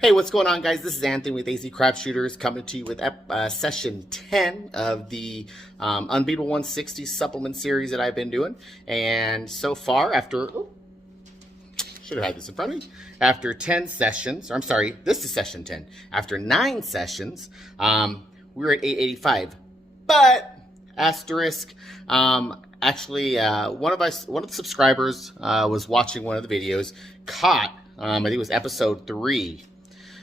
Hey, what's going on, guys? This is Anthony with AZ Crap Shooters coming to you with session 10 of the Unbeatable 160 supplement series that I've been doing. And so far, should have had this in front of me. After 10 sessions, or I'm sorry, this is session 10. After 9 sessions, we're at 885. But, asterisk, actually, one of the subscribers was watching one of the videos, caught, I think it was episode 3,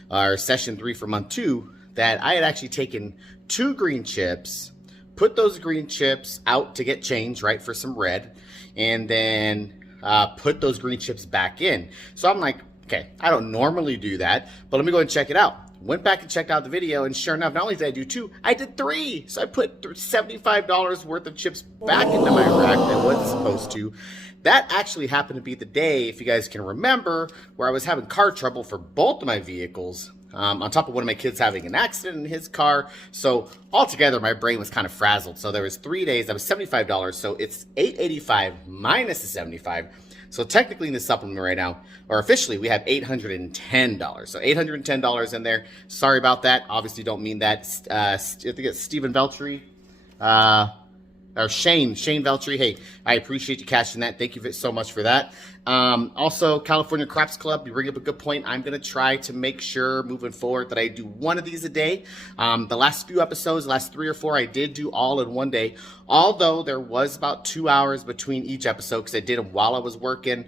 or session 3 for month 2, that I had actually taken 2 green chips, put those green chips out to get changed, right, for some red, and then put those green chips back in. So I'm like, okay, I don't normally do that, but let me go and check it out. Went back and checked out the video, and sure enough, not only did I do 2, I did 3. So I put $75 worth of chips back into my rack that wasn't supposed to. That actually happened to be the day, if you guys can remember, where I was having car trouble for both of my vehicles, on top of one of my kids having an accident in his car. So altogether, my brain was kind of frazzled. So there was 3 days, that was $75. So it's $885 minus the $75. So technically in the supplement right now, or officially, we have $810. So $810 in there. Sorry about that. Obviously don't mean that. I think it's Stephen Veltri. Or Shane Veltri. Hey, I appreciate you catching that. Thank you so much for that. Also, California Craps Club, you bring up a good point. I'm going to try to make sure moving forward that I do one of these a day. The last few episodes, the last 3 or 4, I did do all in one day. Although there was about 2 hours between each episode because I did them while I was working.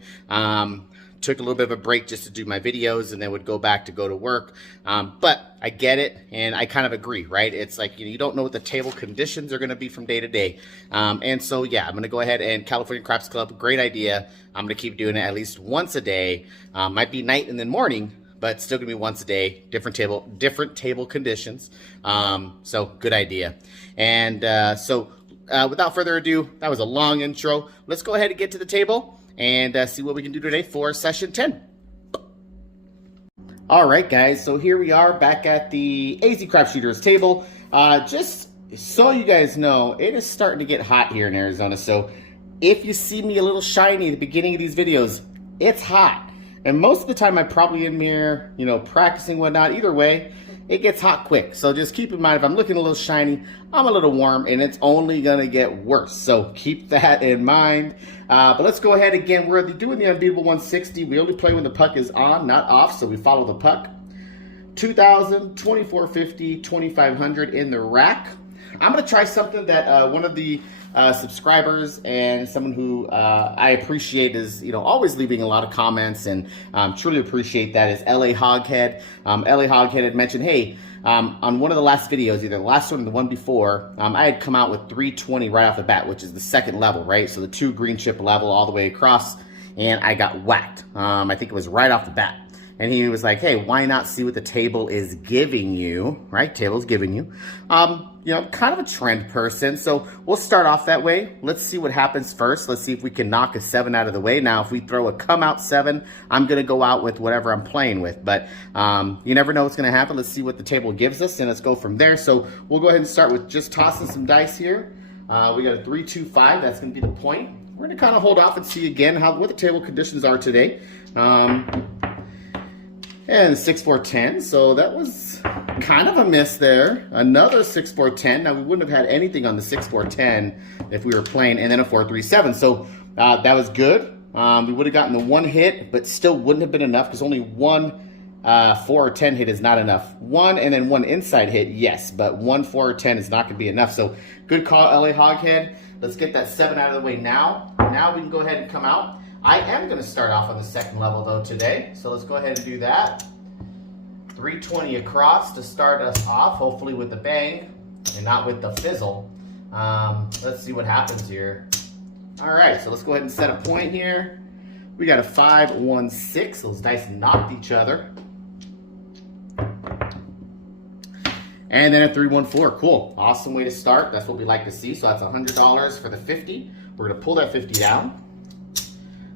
Took a little bit of a break just to do my videos and then would go back to go to work. But I get it, and I kind of agree, right? It's like, you don't know what the table conditions are going to be from day to day. And so, yeah, I'm going to go ahead and California Craps Club, great idea. I'm going to keep doing it at least once a day. Might be night and then morning, but still going to be once a day, different table conditions. So good idea. And without further ado, that was a long intro. Let's go ahead and get to the table and see what we can do today for session 10. All right, guys, so here we are back at the AZ Crap Shooters table. Just so you guys know, it is starting to get hot here in Arizona, so if you see me a little shiny at the beginning of these videos, it's hot. And most of the time I'm probably in here, practicing whatnot. Either way, it gets hot quick. So just keep in mind, if I'm looking a little shiny, I'm a little warm, and it's only going to get worse. So keep that in mind. But let's go ahead again. We're doing the Unbeatable 160. We only play when the puck is on, not off, so we follow the puck. 2,000, 2,450, 2,500 in the rack. I'm going to try something that one of the subscribers and someone who I appreciate is, always leaving a lot of comments, and truly appreciate that, is LA Hoghead. LA Hoghead had mentioned, hey, on one of the last videos, either the last one or the one before, I had come out with 320 right off the bat, which is the second level, right? So the 2 green chip level all the way across, and I got whacked. I think it was right off the bat. And he was like, hey, why not see what the table is giving you, right? Table's giving you. Kind of a trend person. So we'll start off that way. Let's see what happens first. Let's see if we can knock a 7 out of the way. Now, if we throw a come out 7, I'm going to go out with whatever I'm playing with. But you never know what's going to happen. Let's see what the table gives us, and let's go from there. So we'll go ahead and start with just tossing some dice here. We got a 3, 2, 5. That's going to be the point. We're going to kind of hold off and see again what the table conditions are today. And 6, 4, 10, so that was kind of a miss there. Another 6, 4, 10. Now, we wouldn't have had anything on the 6, 4, 10 if we were playing, and then a 4, 3, 7. So that was good. We would have gotten the 1 hit, but still wouldn't have been enough because only 1 4 or 10 hit is not enough. 1 and then 1 inside hit, yes, but 1, 4, or 10 is not going to be enough. So good call, LA Hoghead. Let's get that 7 out of the way now. Now we can go ahead and come out. I am going to start off on the second level, though, today. So let's go ahead and do that. 320 across to start us off, hopefully with the bang and not with the fizzle. Let's see what happens here. All right, so let's go ahead and set a point here. We got a 5, 1, 6. Those dice knocked each other. And then a 3, 1, 4. Cool. Awesome way to start. That's what we like to see. So that's $100 for the 50. We're going to pull that 50 down.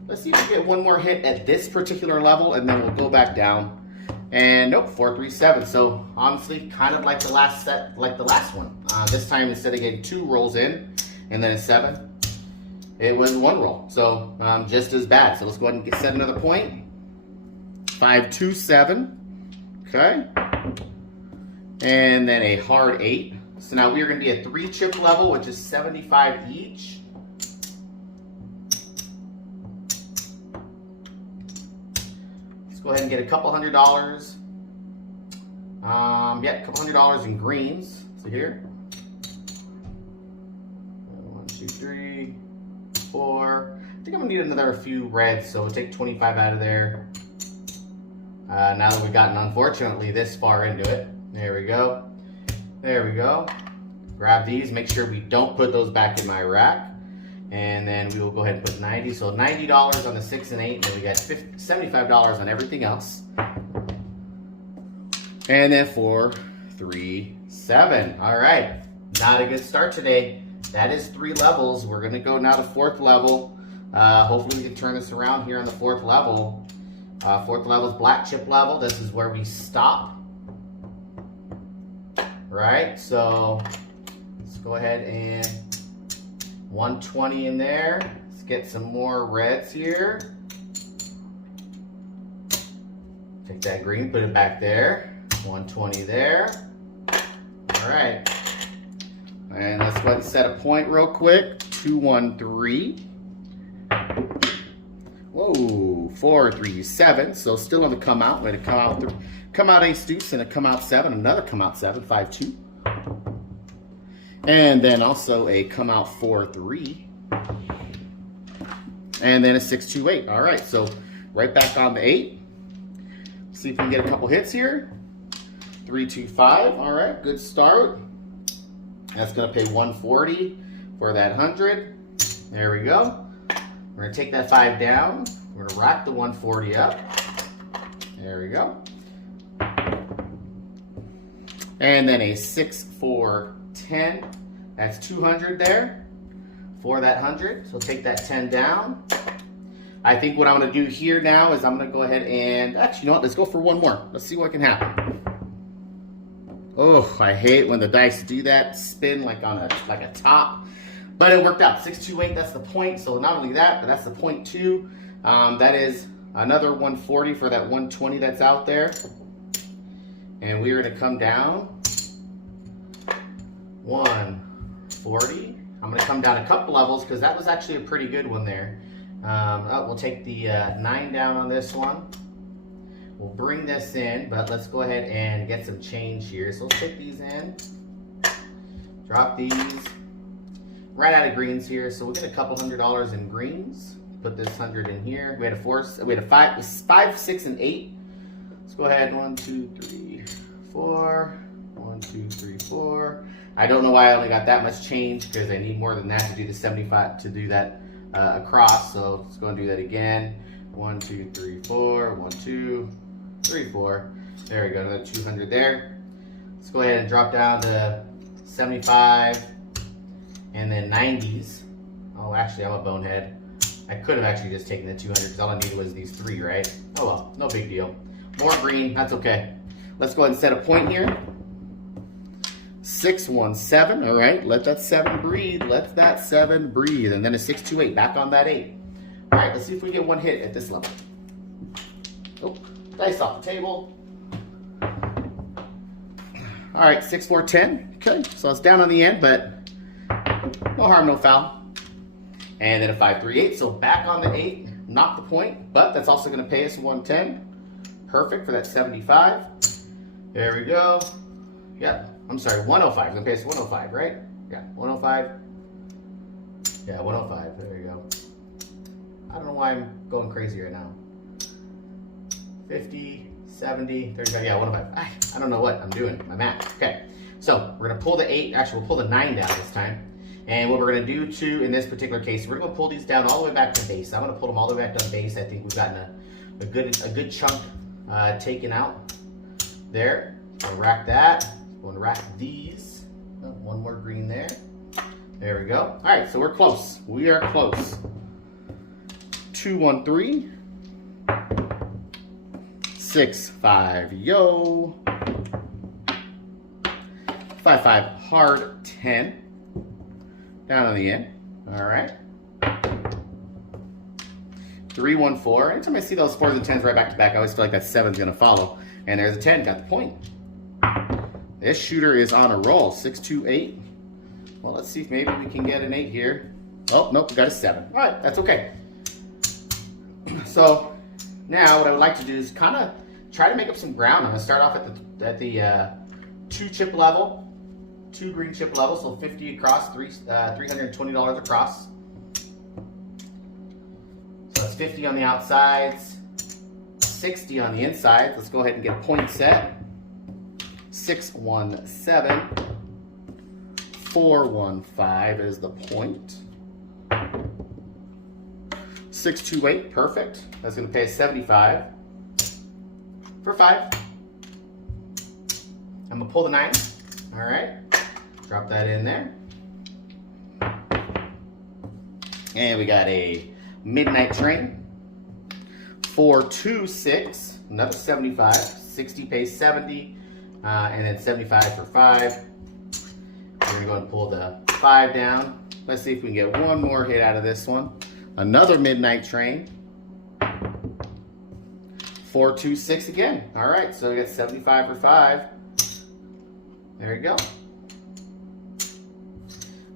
Let's see if we get one more hit at this particular level, and then we'll go back down. And nope, 4, 3, 7. So honestly, kind of like the last set, like the last one. This time, instead of getting 2 rolls in and then a 7, it was 1 roll. So just as bad. So let's go ahead and set another point. 5, 2, 7. Okay. And then a hard 8. So now we are going to be at 3 chip level, which is 75 each. Let's go ahead and get a couple $100. Yeah, a couple $100 in greens. So here. 1, 2, 3, 4. I think I'm gonna need another few reds, so we'll take 25 out of there. Now that we've gotten, unfortunately, this far into it. There we go. There we go. Grab these, make sure we don't put those back in my rack. And then we will go ahead and put 90. So $90 on the 6 and 8, and then we got $75 on everything else. And then 4, 3, 7. All right, not a good start today. That is 3 levels. We're gonna go now to 4th level. Hopefully we can turn this around here on the 4th level. 4th level is black chip level. This is where we stop. Right, so let's go ahead and 120 in there. Let's get some more reds here. Take that green, put it back there. 120 there. All right. And let's go ahead and set a point real quick. 213. Whoa, 4, 3, 7. So still on the come out. Way to come out ace deuce and a come out 7. Another come out 7. 5, 2. And then also a come out 4, 3. And then a 6, 2, 8. All right, so right back on the 8. See if we can get a couple hits here. 3, 2, 5. All right, good start. That's going to pay 140 for that 100. There we go. We're going to take that 5 down. We're going to rack the 140 up. There we go. And then a 6, 4, 10. That's 200 there for that 100. So take that 10 down. I think what I'm going to do here now is I'm going to go ahead and, actually, you know what? Let's go for one more. Let's see what can happen. Oh, I hate when the dice do that, spin like on a top. But it worked out. 6, 2, 8, that's the point. So not only that, but that's the point too. That is another 140 for that 120 that's out there. And we're going to come down 140. I'm going to come down a couple levels because that was actually a pretty good one there. We'll take the 9 down on this one. We'll bring this in, but let's go ahead and get some change here. So let's take these in. Drop these. Right out of greens here. So we'll get a couple $100 in greens. Put this 100 in here. We had a 5, 6, and 8. Let's go ahead. 1, 2, 3, 4. 1, 2, 3, 4. I don't know why I only got that much change because I need more than that to do the 75 to do that across. So let's go and do that again. 1, 2, 3, 4. 1, 2, 3, 4. There we go. Another 200 there. Let's go ahead and drop down to 75 and then 90s. Oh, actually, I'm a bonehead. I could have actually just taken the 200 because all I needed was these 3, right? Oh well, no big deal. More green, that's okay. Let's go ahead and set a point here. 6, 1, 7. All right, let that 7 breathe. Let that 7 breathe. And then a 6, 2, 8. Back on that 8. All right, let's see if we get one hit at this level. Oh, dice off the table. All right, 6, 4, 10. Okay, so it's down on the end, but no harm, no foul. And then a 5, 3, 8. So back on the 8, not the point, but that's also going to pay us 110. Perfect for that 75. There we go. Yep. I'm sorry, 105. It's going to pay us 105, right? Yeah, 105. Yeah, 105. There you go. I don't know why I'm going crazy right now. 50, 70, 35. Yeah, 105. I don't know what I'm doing. My math. Okay. So we're going to pull the 8. Actually, we'll pull the 9 down this time. And what we're going to do too in this particular case, we're going to pull these down all the way back to base. I'm going to pull them all the way back to base. I think we've gotten a good chunk taken out there. I'll rack that. Going to rack these. Oh, one more green there. There we go. All right, so we're close. We are close. 2, 1, 3. 6, 5, yo. 5, 5, hard 10. Down on the end. All right. 3, 1, 4. Anytime I see those 4s and 10s right back to back, I always feel like that 7's going to follow. And there's a 10, got the point. This shooter is on a roll, 628. Well, let's see if maybe we can get an 8 here. Oh, nope, we got a 7. All right, that's okay. So now what I would like to do is kind of try to make up some ground. I'm gonna start off at the 2 chip level, 2 green chip level, so 50 across, $320 across. So that's 50 on the outsides, 60 on the inside. Let's go ahead and get a point set. 617, 415 is the point. 628, perfect. That's going to pay 75 for 5. I'm going to pull the 9. All right, drop that in there. And we got a midnight train. 426, another 75. 60 pays 70. And then 75 for 5. We're going to go and pull the 5 down. Let's see if we can get one more hit out of this one. Another midnight train. 426 again. All right, so we got 75 for 5. There you go.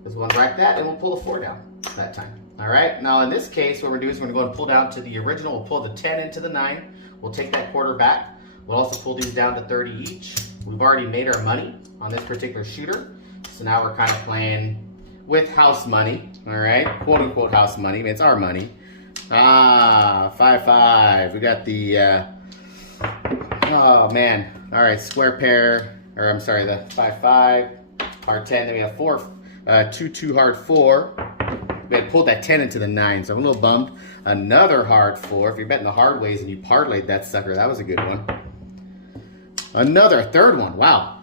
This one's like that, and we'll pull the 4 down that time. All right, now in this case, what we're doing is we're going to go and pull down to the original. We'll pull the 10 into the 9. We'll take that quarter back. We'll also pull these down to 30 each. We've already made our money on this particular shooter. So now we're kind of playing with house money, all right? Quote unquote house money, I mean, it's our money. 5-5, we got the, oh man. All right, square pair, or I'm sorry, the 5-5, hard 10, then we have 4, 2-2 hard 4. We had pulled that 10 into the 9, so I'm a little bummed. Another hard 4, if you're betting the hard ways and you parlayed that sucker, that was a good one. Another third one. Wow.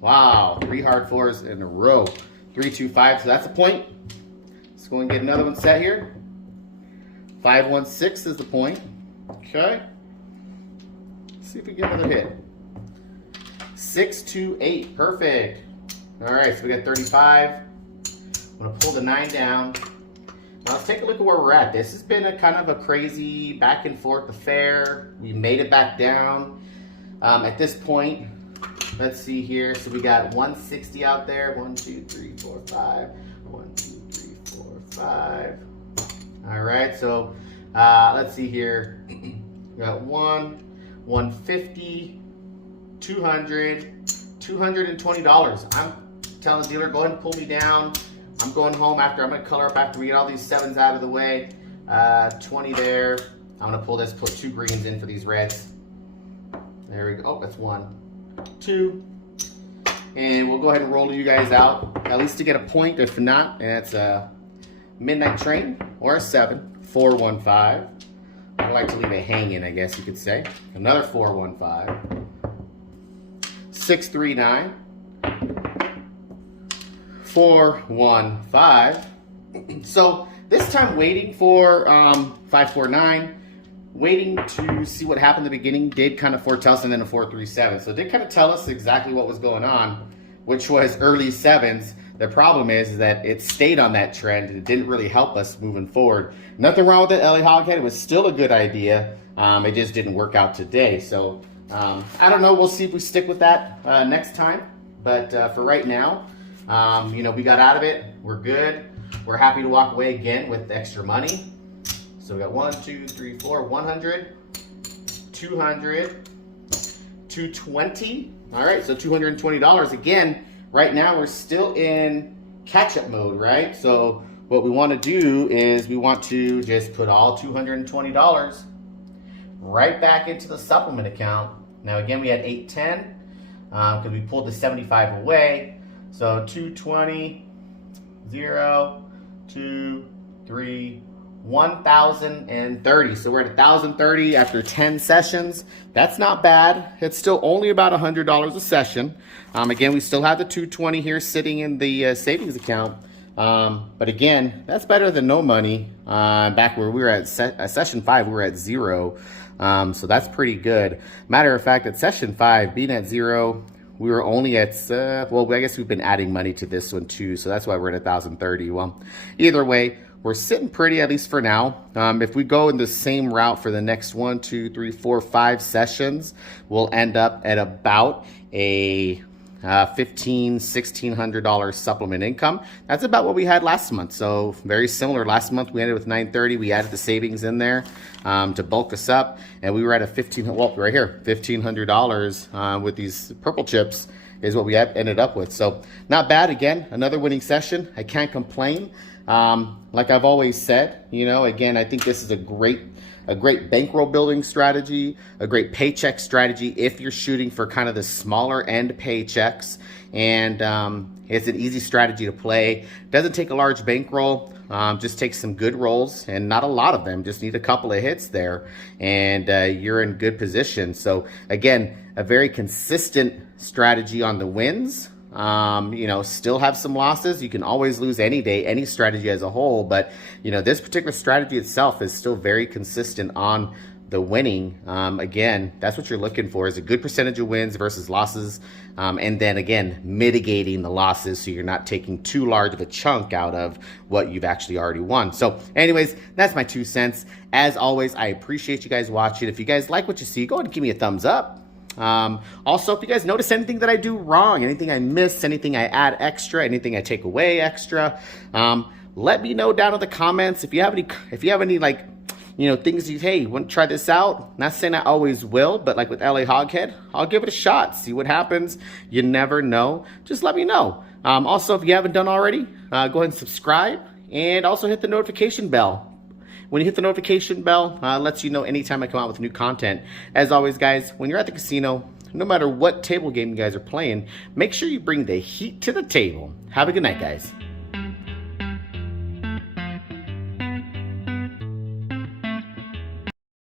Wow. 3 hard 4s in a row. 3-2-5. So that's a point. Let's go and get another one set here. 5-1-6 is the point. Okay. Let's see if we get another hit. 6-2-8. Perfect. All right. So we got 35. I'm going to pull the 9 down. Now let's take a look at where we're at. This has been a kind of a crazy back and forth affair. We made it back down. At this point, let's see here. So we got 160 out there. 1, 2, 3, 4, 5. 1, 2, 3, 4, 5. All right. So let's see here. We got 150, 200, $220. I'm telling the dealer, go ahead and pull me down. I'm going home after. I'm going to color up after we get all these 7s out of the way. 20 there. I'm going to pull this, put 2 greens in for these reds. There we go. Oh, that's 1, 2. And we'll go ahead and roll you guys out, at least to get a point. If not, and that's a midnight train or a 7. 4-1-5. I like to leave a hanging, I guess you could say. Another 4-1-5. 6-3-9. 4-1-5. So this time waiting for 5-4-9. Waiting to see what happened in the beginning did kind of foretell us, and then a 4-3-7. So it did kind of tell us exactly what was going on, which was early 7s. The problem is that it stayed on that trend and it didn't really help us moving forward. Nothing wrong with it, LA Hoghead. It was still a good idea. It just didn't work out today. So I don't know. We'll see if we stick with that next time. But for right now, you know, we got out of it. We're good. We're happy to walk away again with extra money. So we got 1, 2, 3, 4, 100, 200, 220. All right, so $220. Again, right now we're still in catch-up mode, right? So what we want to do is we want to just put all $220 right back into the supplement account. Now again, we had 810 because we pulled the 75 away. So 220, 0, 2, 3, 1,030. So we're at 1,030 after 10 sessions. That's not bad. It's still only about $100 a session. Again, we still have the 220 here sitting in the savings account. But again, that's better than no money. Back where we were at session 5, we were at 0. So that's pretty good. Matter of fact, at session 5, being at 0, we were only at, well, I guess we've been adding money to this one too. So that's why we're at 1,030. Well, either way, we're sitting pretty, at least for now. If we go in the same route for the next 1, 2, 3, 4, 5 sessions, we'll end up at about a $1,600 supplement income. That's about what we had last month. So very similar. Last month we ended with $930. We added the savings in there to bulk us up, and we were at a right here, $1,500 with these purple chips is what we ended up with. So not bad. Again, another winning session. I can't complain. Like I've always said, again, I think this is a great bankroll building strategy, a great paycheck strategy if you're shooting for kind of the smaller end paychecks. And it's an easy strategy to play. Doesn't take a large bankroll, just takes some good rolls, and not a lot of them, just need a couple of hits there, and you're in good position. So again, a very consistent strategy on the wins. Still have some losses. You can always lose any day, any strategy as a whole, but this particular strategy itself is still very consistent on the winning. Again, that's what you're looking for, is a good percentage of wins versus losses, and then again mitigating the losses so you're not taking too large of a chunk out of what you've actually already won. So anyways, that's my 2 cents. As always, I appreciate you guys watching. If you guys like what you see, go ahead and give me a thumbs up. Also, if you guys notice anything that I do wrong, anything I miss, anything I add extra, anything I take away extra, let me know down in the comments. If you have any things you want to try this out. Not saying I always will, but like with LA Hoghead, I'll give it a shot, see what happens. You never know. Just let me know. Also, if you haven't done already, go ahead and subscribe, and also hit the notification bell. When you hit the notification bell, it lets you know anytime I come out with new content. As always, guys, when you're at the casino, no matter what table game you guys are playing, make sure you bring the heat to the table. Have a good night, guys.